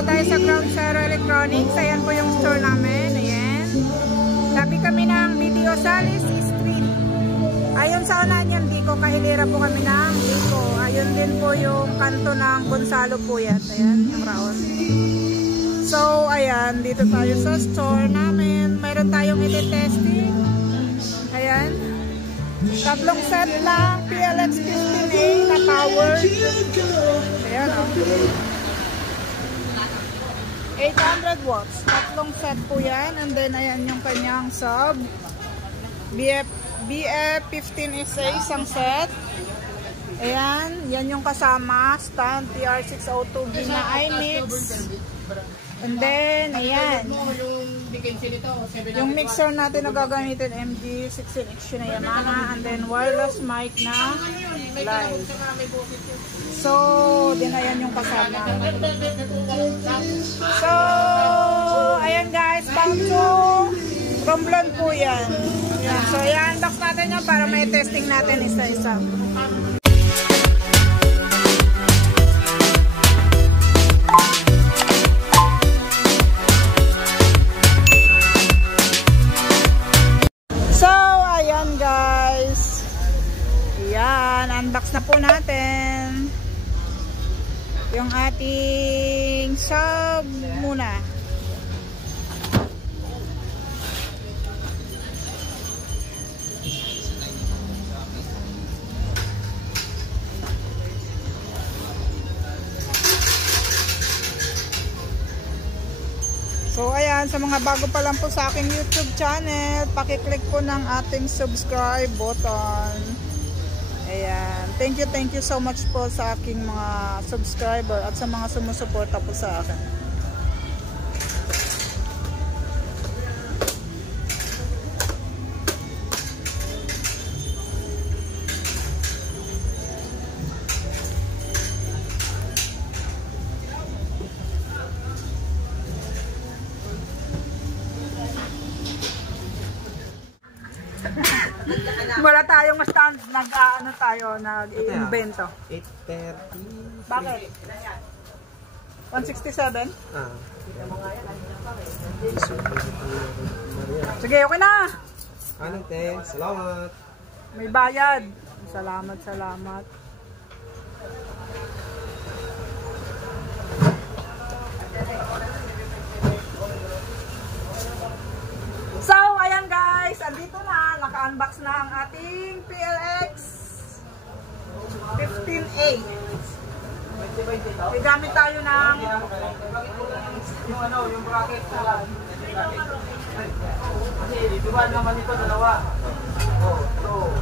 tayo sa Ground Zero Electronics. Ayan po yung store namin. Ayan. Tabi kami ng Video Salis Street. Ayun sa unahan yan, Dico. Kahilera po kami ng Dico. Ayun din po yung kanto ng Gonzalo Puyat. Ayan, yung raon. So, ayan. Dito tayo sa store namin. Mayroon tayong iti-testing. Ayan. Tatlong set ng PLX 15A na power. Ayan, oh. 800 watts. Tatlong set po yan. And then, ayan yung kanyang sub. BF15SA, isang set. Ayan. Yan yung kasama. Stand TR602B na iMix. And then, ayan. Yung mixer natin na gagamitin, MG16X na Yamaha. And then, wireless mic na live. So, din ayan yung kasama. So, ayan guys, back to Romblon po yan. Ayan. So, i-unbox natin yan para may testing natin isa-isa. So, ayan guys. Ayan, unbox na po natin yung ating sub muna. So ayan, sa mga bago pa lang po sa aking YouTube channel, paki-click po ng ating subscribe button. Ayan, thank you so much po sa aking mga subscriber at sa mga sumusuporta po sa akin. Wala tayong stand, nag-ano tayo, nag-invento. 830. Bakit? 167? Ah. Sige, okay na. Anong te? Salamat. May bayad. Salamat, salamat. So, ayan guys, andito na, naka-unbox na ang ating PLX 15A. May gamit tayo ng yung bracket sa lang. Kasi diba naman ito dalawa. 4, 20.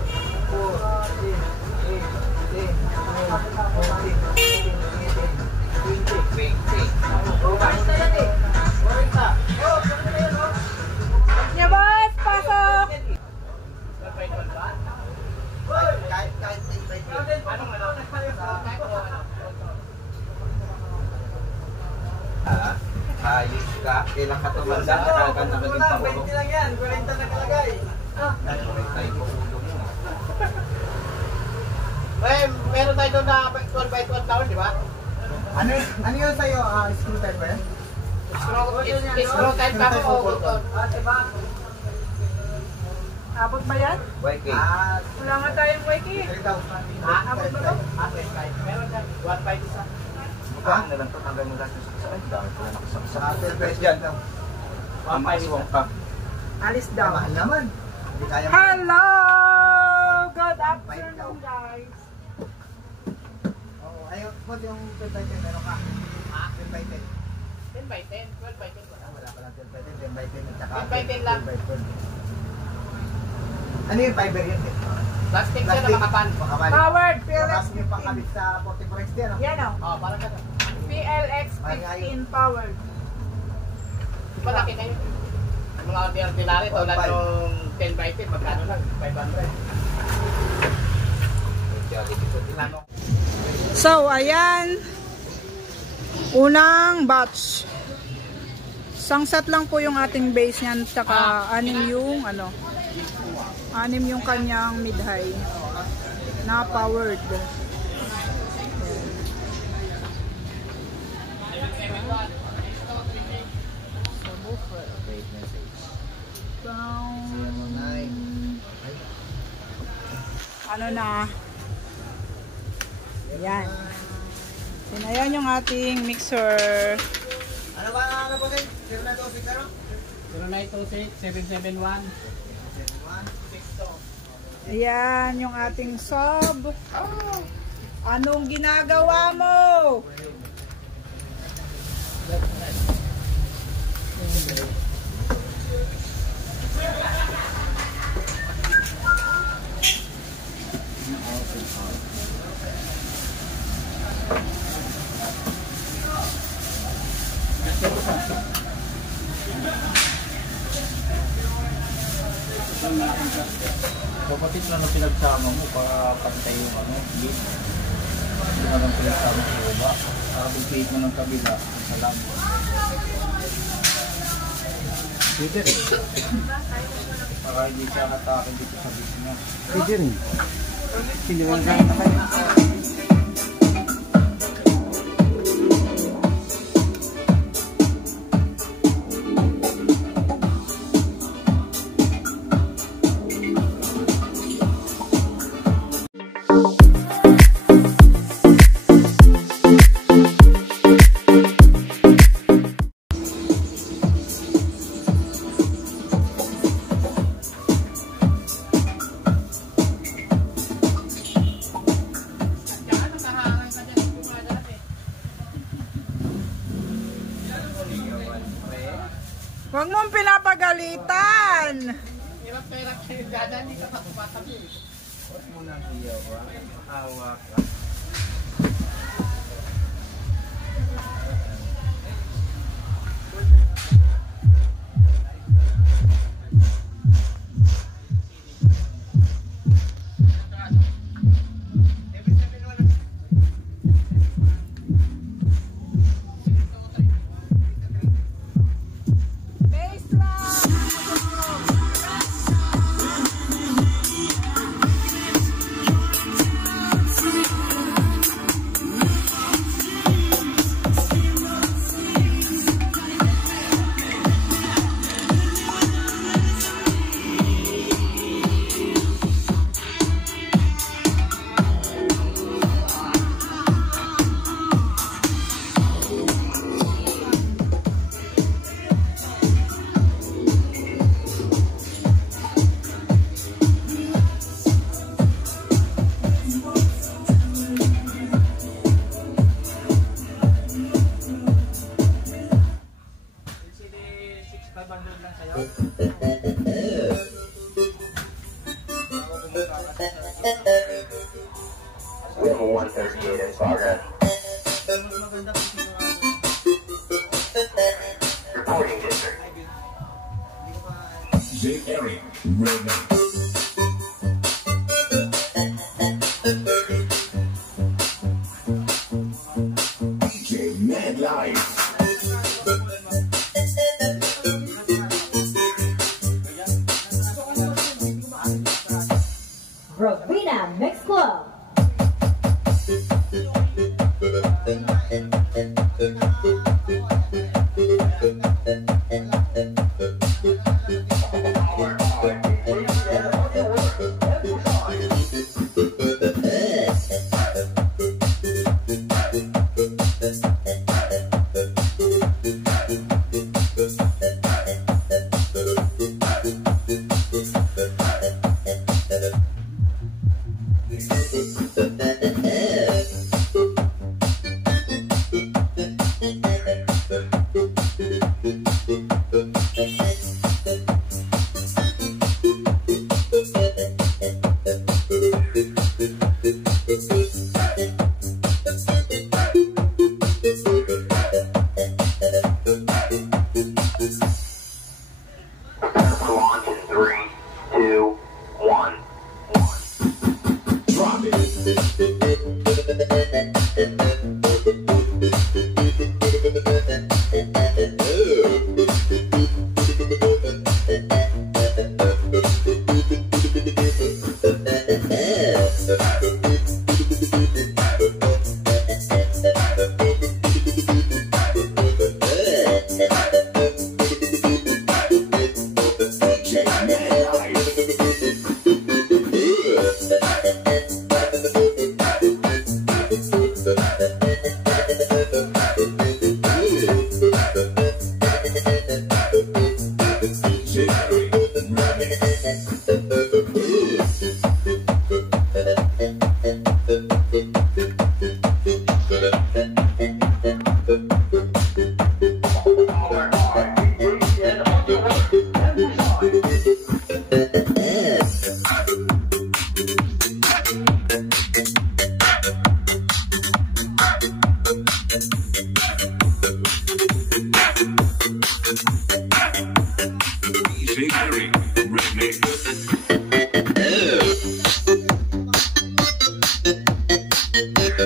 Ya boss, pasok! Ayos ka, ilang katumanda, nakaganda maging pangulong. 20 lang yan, 40 nakalagay. Tayo po ulo mo. Meron tayo doon na 12 by 12 taon, di ba? Ano yun sa'yo? Screw type ba yan? Screw type ba ako o button? Diba? Abot ba yan? YK. Wala nga tayong wiki. Abot ba to? Meron dyan, 1.5 isa. Magkano na lang ito, hanggang mo lang sa sakay. Dami ko na nakasaksak. Best dyan. 1.5 pa. Alis daw. Mahal naman. Hindi kaya mo. Hello! Good afternoon guys. Oo, ayaw mo yung 10 by 10 meron ka? 10 by 10. 10 by 10, 12 by 10 wala. Wala pa lang 10 by 10, 10 by 10 at saka 10 by 10 lang. 10 by 12. Ano yung fiber yun? Plastic siya na makapan. Powered PLX Tapos yung 15. pangkabit sa 44XT ano? Yan o. Oo, parang gano'n. PLX 15 powered. Malaki na yun. Mga ordinary, tulad yung 10 by 10, magkano lang? 500. So, ayan. Unang batch. Isang set lang po yung ating base niyan, tsaka anim yung anim yung kanyang mid-high na powered. ano na. Ayan. Ayan yung ating mixer. Ano ba ang ano po din? 0926 ano? 0926-771. Ayan yung ating sub. Oh, anong ginagawa mo? Kapatid lang ang pinagsama mo para pantay yung ano, hindi. Hindi na lang pinagsama sa iba. Para pag-take mo ng kabila, sa lang. Pwede rin. Para hindi siya hatake dito sa bisna. Pwede rin. Hindi mo lang kayo. Huwag mong pinapagalitan. Hirap-hirap kayo dada, hindi ka papatabi. Huwag mo nang iyawa. Hawak ka. We have a 138 in progress. Reporting district. J. Eric Reagan. DJ Mad Life. Robina Mix Club.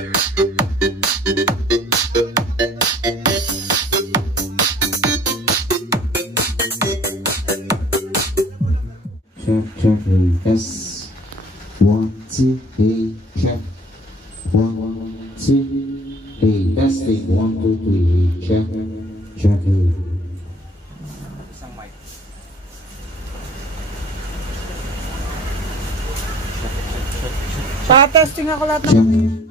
Check, S 1, 2, hey, check 1, 2, hey, testing 1, 2, 3, check, hey. Isang mic. Pa-testing ako lahat ng Check.